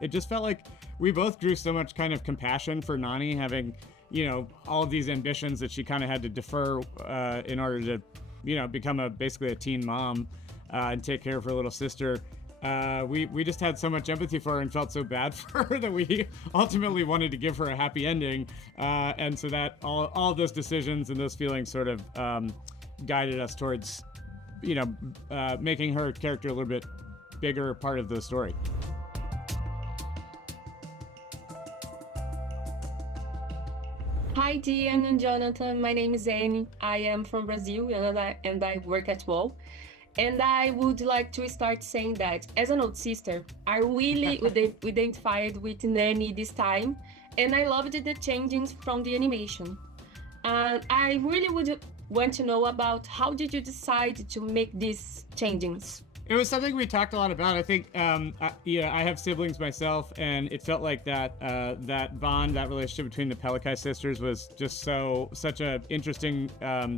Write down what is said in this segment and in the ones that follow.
It just felt like we both grew so much kind of compassion for Nani having, all of these ambitions that she kind of had to defer in order to, become basically a teen mom and take care of her little sister. We just had so much empathy for her and felt so bad for her that we ultimately wanted to give her a happy ending. And so that all of those decisions and those feelings sort of guided us towards, making her character a little bit bigger part of the story. Hi, Dean and Jonathan. My name is Nani. I am from Brazil and I work at WoW. And I would like to start saying that as an old sister, I really identified with Nani this time, and I loved the changes from the animation. I really would want to know about how did you decide to make these changes? It was something we talked a lot about. I think, I have siblings myself, and it felt like that bond, that relationship between the Pelikai sisters was just such a interesting,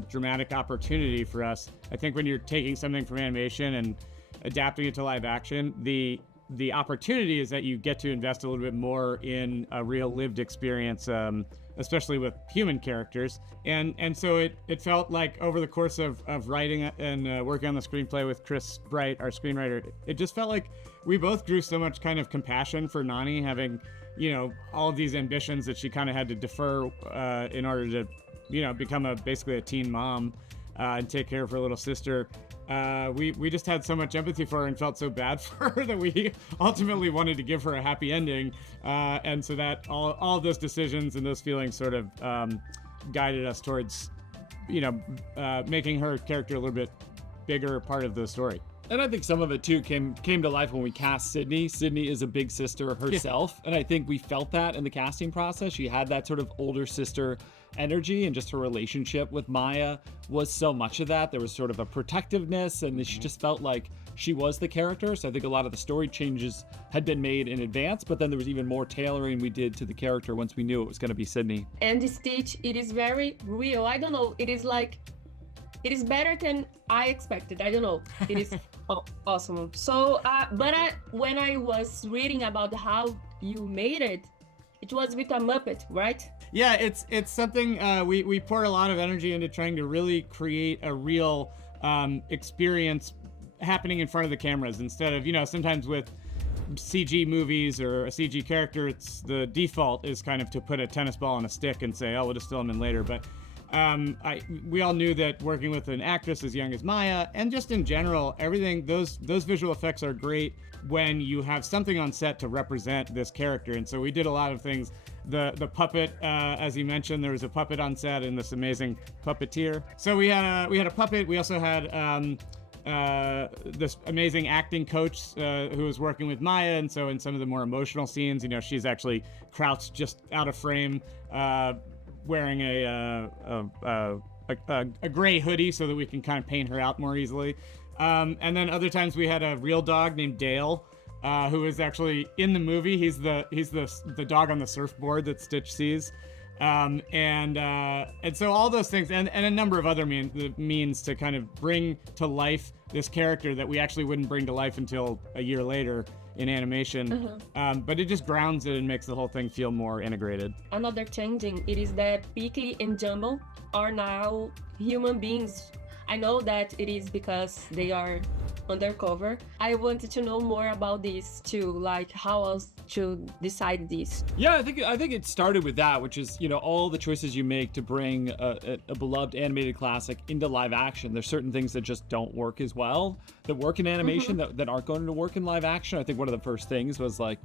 dramatic opportunity for us. I think when you're taking something from animation and adapting it to live action, the opportunity is that you get to invest a little bit more in a real lived experience, especially with human characters. And so it felt like over the course of writing and working on the screenplay with Chris Bright, our screenwriter, it just felt like we both grew so much kind of compassion for Nani having, all of these ambitions that she kind of had to defer in order to, become basically a teen mom and take care of her little sister. We just had so much empathy for her and felt so bad for her that we ultimately wanted to give her a happy ending. And so that all of those decisions and those feelings sort of guided us towards, making her character a little bit bigger part of the story. And I think some of it too came to life when we cast Sydney. Sydney is a big sister herself, and I think we felt that in the casting process. She had that sort of older sister energy, and just her relationship with Maya was so much of that. There was sort of a protectiveness, and she just felt like she was the character. So I think a lot of the story changes had been made in advance, but then there was even more tailoring we did to the character once we knew it was going to be Sydney. And Stitch, it is very real. I don't know, it is better than I expected. I don't know. It is awesome. So, when I was reading about how you made it, it was with a Muppet, right? Yeah, it's something we poured a lot of energy into trying to really create a real experience happening in front of the cameras instead of, sometimes with CG movies or a CG character, it's the default is kind of to put a tennis ball on a stick and say, oh, we'll just fill them in later. But we all knew that working with an actress as young as Maya, and just in general, everything, those visual effects are great when you have something on set to represent this character. And so we did a lot of things. The puppet, as you mentioned, there was a puppet on set and this amazing puppeteer. So we had a puppet. We also had this amazing acting coach who was working with Maya, and so in some of the more emotional scenes, she's actually crouched just out of frame, wearing a gray hoodie so that we can kind of paint her out more easily. And then other times we had a real dog named Dale, who is actually in the movie. He's the dog on the surfboard that Stitch sees. And so all those things and a number of other means to kind of bring to life this character that we actually wouldn't bring to life until a year later in animation. But it just grounds it and makes the whole thing feel more integrated. Another changing, it is that Pickly and Jumbo are now human beings. I know that it is because they are undercover. I wanted to know more about this too, like how else to decide this. Yeah, I think it started with that, which is, all the choices you make to bring a beloved animated classic into live action. There's certain things that just don't work as well, that work in animation that aren't going to work in live action. I think one of the first things was like,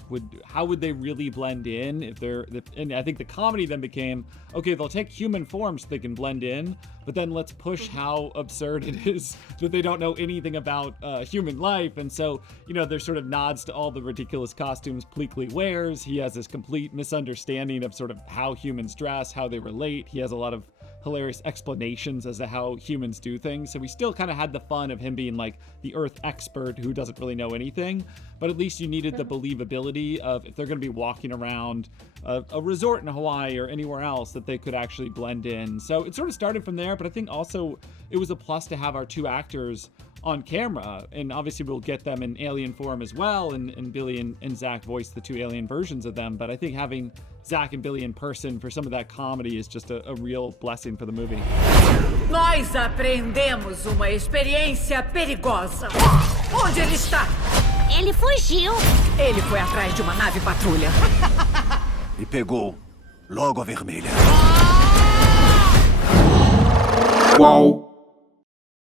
how would they really blend in and I think the comedy then became, okay, they'll take human forms so they can blend in, but then let's push how absurd it is that they don't know anything about human life. And so, there's sort of nods to all the ridiculous costumes Pleakley wears. He has this complete misunderstanding of sort of how humans dress, how they relate. He has a lot of hilarious explanations as to how humans do things. So we still kind of had the fun of him being like the Earth expert who doesn't really know anything, but at least you needed the believability of if they're going to be walking around a resort in Hawaii or anywhere else, that they could actually blend in. So it sort of started from there, but I think also it was a plus to have our two actors on camera. And obviously we'll get them in alien form as well, and Billy and Zach voice the two alien versions of them. But I think having Zach and Billy in person for some of that comedy is just a real blessing for the movie. Nós aprendemos uma experiência perigosa. Onde ele está? Ele fugiu. Ele foi atrás de uma nave patrulha. E pegou logo a vermelha. Uau!